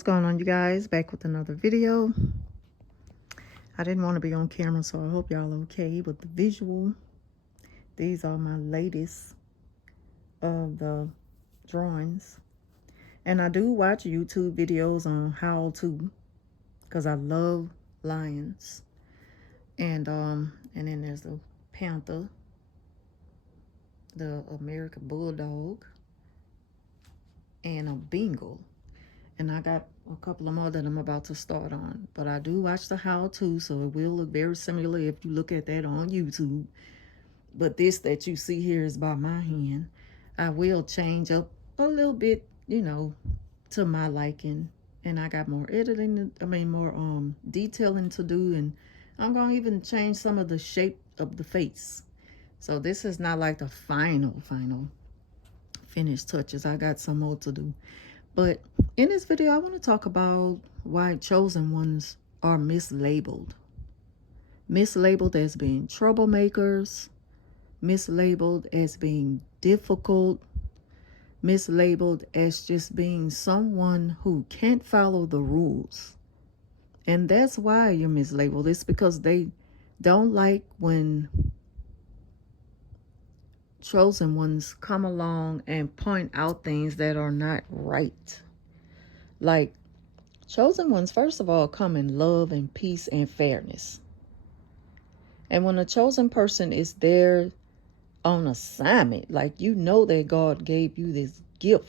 What's going on, you guys? Back with another video. I didn't want to be on camera, so I hope y'all okay with the visual. These are my latest of the drawings. And I do watch YouTube videos on how to, because I love lions. And then there's the panther, the American bulldog, and a Bengal. And I got a couple of more that I'm about to start on. But I do watch the how-to, so it will look very similar if you look at that on YouTube. But this that you see here is by my hand. I will change up a little bit, to my liking. And I got more editing, more detailing to do. And I'm going to even change some of the shape of the face. So this is not like the final finished touches. I got some more to do. But in this video, I want to talk about why chosen ones are mislabeled. Mislabeled as being troublemakers, mislabeled as being difficult, mislabeled as just being someone who can't follow the rules. And that's why you're mislabeled. It's because they don't like when chosen ones come along and point out things that are not right. Like, chosen ones, first of all, come in love and peace and fairness. And when a chosen person is there on assignment, like that God gave you this gift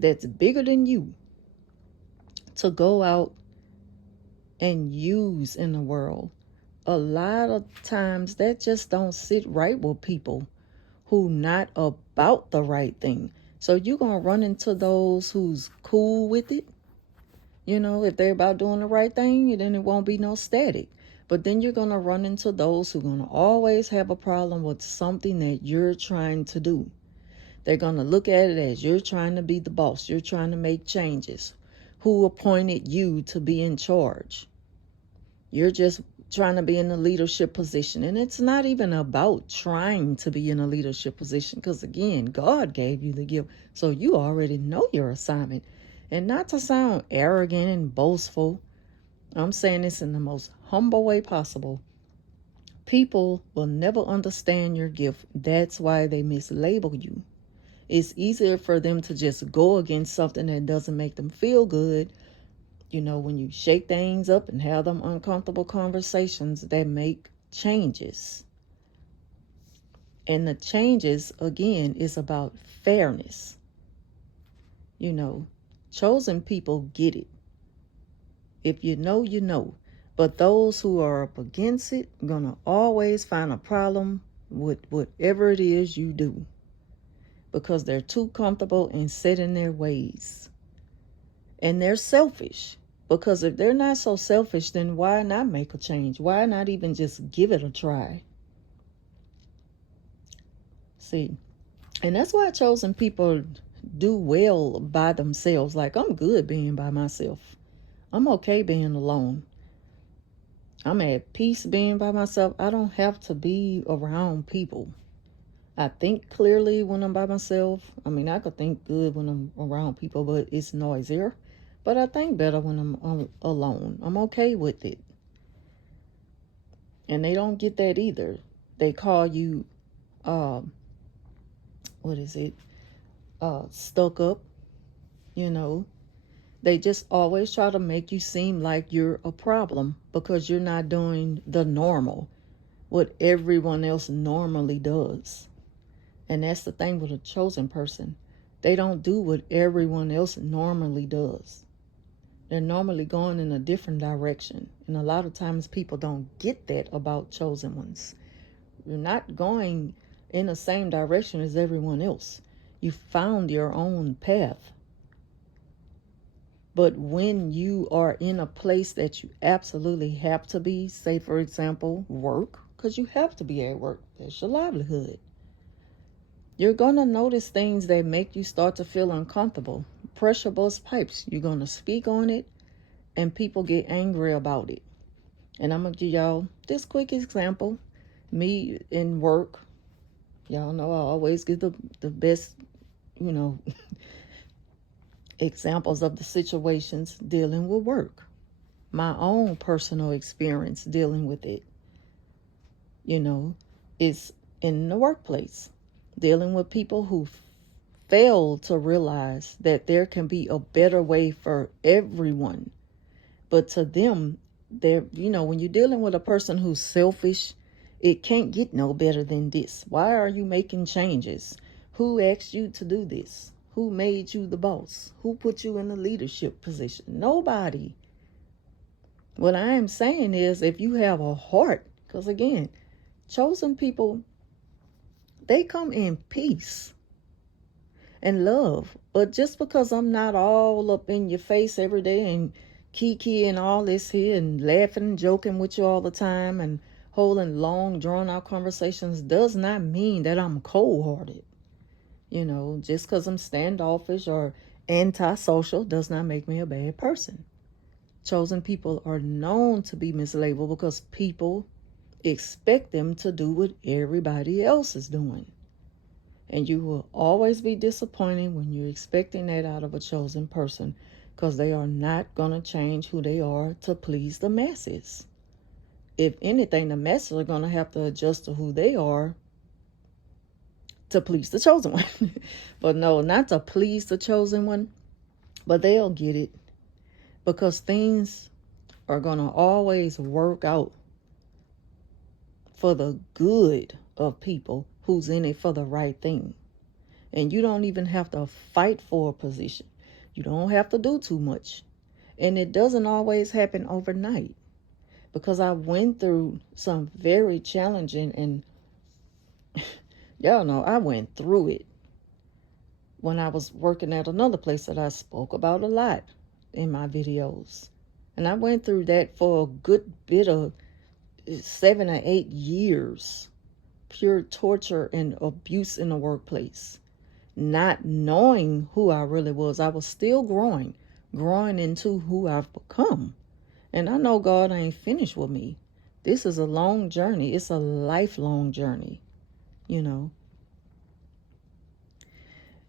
that's bigger than you to go out and use in the world, a lot of times that just don't sit right with people who not about the right thing. So you're going to run into those who's cool with it. If they're about doing the right thing, then it won't be no static. But then you're going to run into those who are going to always have a problem with something that you're trying to do. They're going to look at it as you're trying to be the boss. You're trying to make changes. Who appointed you to be in charge? You're just trying to be in a leadership position. And it's not even about trying to be in a leadership position, because again, God gave you the gift. So you already know your assignment. And not to sound arrogant and boastful, I'm saying this in the most humble way possible. People will never understand your gift. That's why they mislabel you. It's easier for them to just go against something that doesn't make them feel good. When you shake things up and have them uncomfortable conversations that make changes. And the changes, again, is about fairness. Chosen people get it. If you know, you know. But those who are up against it are going to always find a problem with whatever it is you do, because they're too comfortable and set in their ways. And they're selfish. Because if they're not so selfish, then why not make a change? Why not even just give it a try? See, and that's why chosen people do well by themselves. Like, I'm good being by myself. I'm okay being alone. I'm at peace being by myself. I don't have to be around people. I think clearly when I'm by myself. I could think good when I'm around people, but it's noisier. But I think better when I'm alone. I'm okay with it. And they don't get that either. They call you, stuck up, They just always try to make you seem like you're a problem because you're not doing the normal, what everyone else normally does. And that's the thing with a chosen person. They don't do what everyone else normally does. They're normally going in a different direction. And a lot of times people don't get that about chosen ones. You're not going in the same direction as everyone else. You found your own path. But when you are in a place that you absolutely have to be, say for example, work, because you have to be at work. That's your livelihood. You're going to notice things that make you start to feel uncomfortable. Pressure bust pipes. You're going to speak on it. And people get angry about it. And I'm going to give y'all this quick example. Me in work. Y'all know I always give the best, examples of the situations dealing with work, my own personal experience dealing with it, is in the workplace, dealing with people who fail to realize that there can be a better way for everyone. But to them, when you're dealing with a person who's selfish, it can't get no better than this. Why are you making changes? Who asked you to do this? Who made you the boss? Who put you in a leadership position? Nobody. What I am saying is, if you have a heart, because again, chosen people, they come in peace and love. But just because I'm not all up in your face every day and kiki and all this here and laughing and joking with you all the time and holding long drawn out conversations does not mean that I'm cold-hearted. Just because I'm standoffish or antisocial does not make me a bad person. Chosen people are known to be mislabeled because people expect them to do what everybody else is doing. And you will always be disappointed when you're expecting that out of a chosen person, because they are not going to change who they are to please the masses. If anything, the masses are going to have to adjust to who they are to please the chosen one. But no, not to please the chosen one, but they'll get it, because things are going to always work out for the good of people who's in it for the right thing. And you don't even have to fight for a position. You don't have to do too much. And it doesn't always happen overnight, because I went through some very challenging, and y'all know I went through it when I was working at another place that I spoke about a lot in my videos. And I went through that for a good bit of 7 or 8 years. Pure torture and abuse in the workplace. Not knowing who I really was. I was still growing into who I've become. And I know God ain't finished with me. This is a long journey. It's a lifelong journey,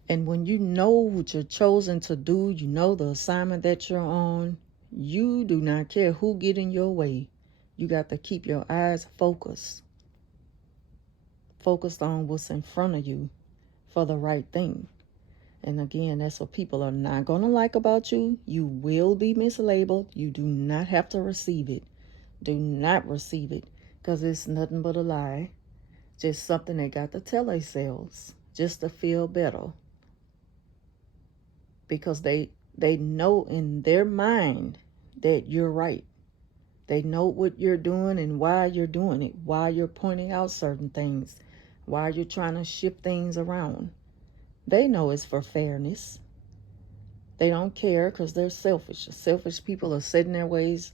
And when you know what you're chosen to do, you know the assignment that you're on, you do not care who get in your way. You got to keep your eyes focused on what's in front of you for the right thing. And again, that's what people are not going to like about you. You will be mislabeled. You do not have to receive it. Do not receive it, because it's nothing but a lie. Just something they got to tell themselves just to feel better. Because they know in their mind that you're right. They know what you're doing and why you're doing it, why you're pointing out certain things, why you're trying to shift things around. They know it's for fairness. They don't care because they're selfish. Selfish people are set in their ways.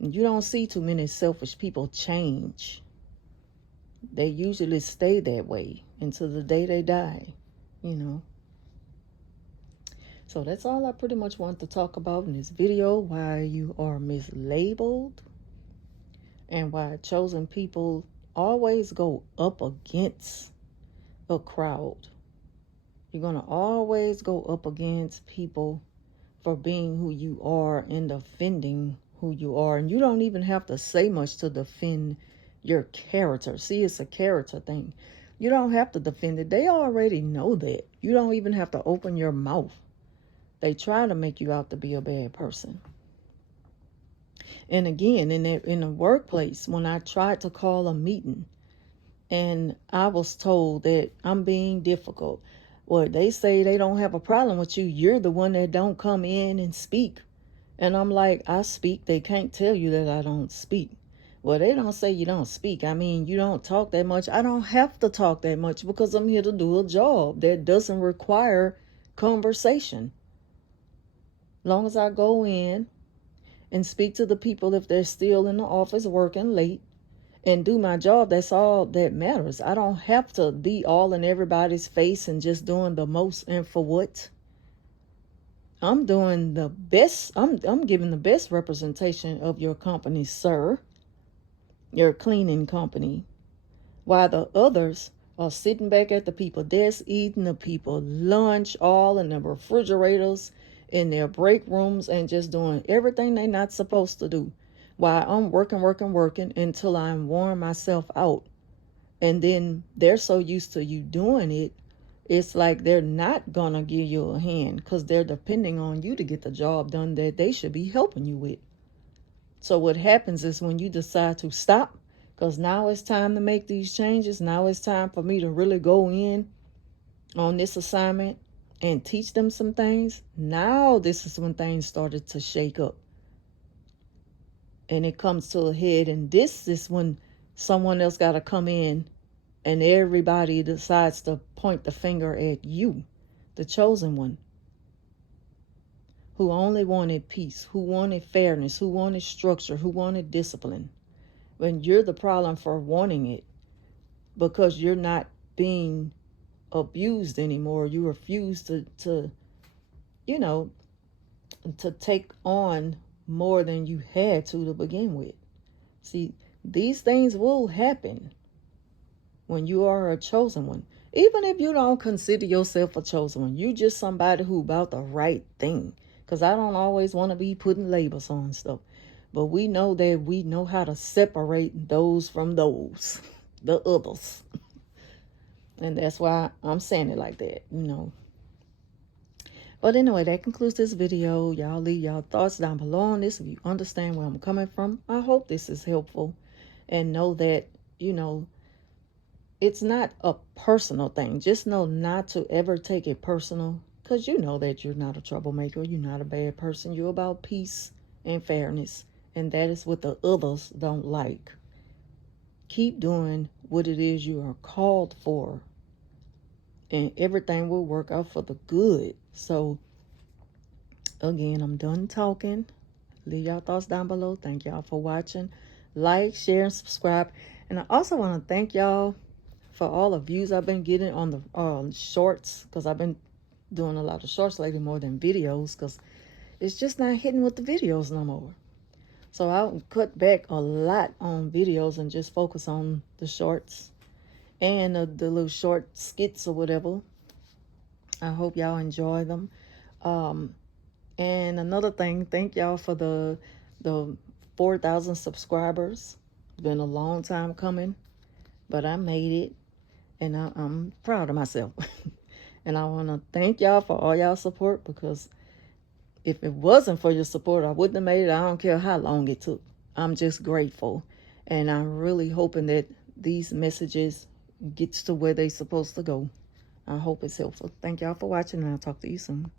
And you don't see too many selfish people change. They usually stay that way until the day they die, So that's all I pretty much want to talk about in this video, why you are mislabeled and why chosen people always go up against a crowd. You're going to always go up against people for being who you are and defending who you are. And you don't even have to say much to defend your character. See, it's a character thing. You don't have to defend it. They already know that. You don't even have to open your mouth. They try to make you out to be a bad person. And again, in the workplace, when I tried to call a meeting and I was told that I'm being difficult, well, they say they don't have a problem with you. You're the one that don't come in and speak. And I'm like, I speak. They can't tell you that I don't speak. Well, they don't say you don't speak. I mean, you don't talk that much. I don't have to talk that much because I'm here to do a job that doesn't require conversation. Long as I go in and speak to the people if they're still in the office working late and do my job, that's all that matters. I don't have to be all in everybody's face and just doing the most. And for what? I'm doing the best. I'm giving the best representation of your company, sir. Your cleaning company. While the others are sitting back at the people desk, eating the people lunch, all in the refrigerators, in their break rooms and just doing everything they're not supposed to do while I'm working until I'm worn myself out. And then they're so used to you doing it, it's like they're not gonna give you a hand because they're depending on you to get the job done that they should be helping you with. So what happens is when you decide to stop, because now it's time to make these changes, now it's time for me to really go in on this assignment and teach them some things. Now this is when things started to shake up. And it comes to a head, and this is when someone else got to come in and everybody decides to point the finger at you, the chosen one, who only wanted peace, who wanted fairness, who wanted structure, who wanted discipline. When you're the problem for wanting it because you're not being abused anymore, you refuse to you know, to take on more than you had to begin with. See, these things will happen when you are a chosen one. Even if you don't consider yourself a chosen one, you just somebody who about the right thing. Because I don't always want to be putting labels on stuff. But we know that we know how to separate those from those, the others. And that's why I'm saying it like that, you know. But anyway, that concludes this video. Y'all leave y'all thoughts down below on this if you understand where I'm coming from. I hope this is helpful. And know that, you know, it's not a personal thing. Just know not to ever take it personal. Because you know that you're not a troublemaker. You're not a bad person. You're about peace and fairness. And that is what the others don't like. Keep doing what it is you are called for. And everything will work out for the good. So, again, I'm done talking. Leave y'all thoughts down below. Thank y'all for watching. Like, share, and subscribe. And I also want to thank y'all for all the views I've been getting on the shorts. Because I've been doing a lot of shorts lately more than videos. Because it's just not hitting with the videos no more. So I'll cut back a lot on videos and just focus on the shorts. And the little short skits or whatever. I hope y'all enjoy them. And another thing, thank y'all for the 4,000 subscribers. It's been a long time coming, but I made it, and I'm proud of myself. And I want to thank y'all for all y'all support, because if it wasn't for your support, I wouldn't have made it. I don't care how long it took. I'm just grateful, and I'm really hoping that these messages gets to where they're supposed to go. I hope it's helpful. Thank y'all for watching, and I'll talk to you soon.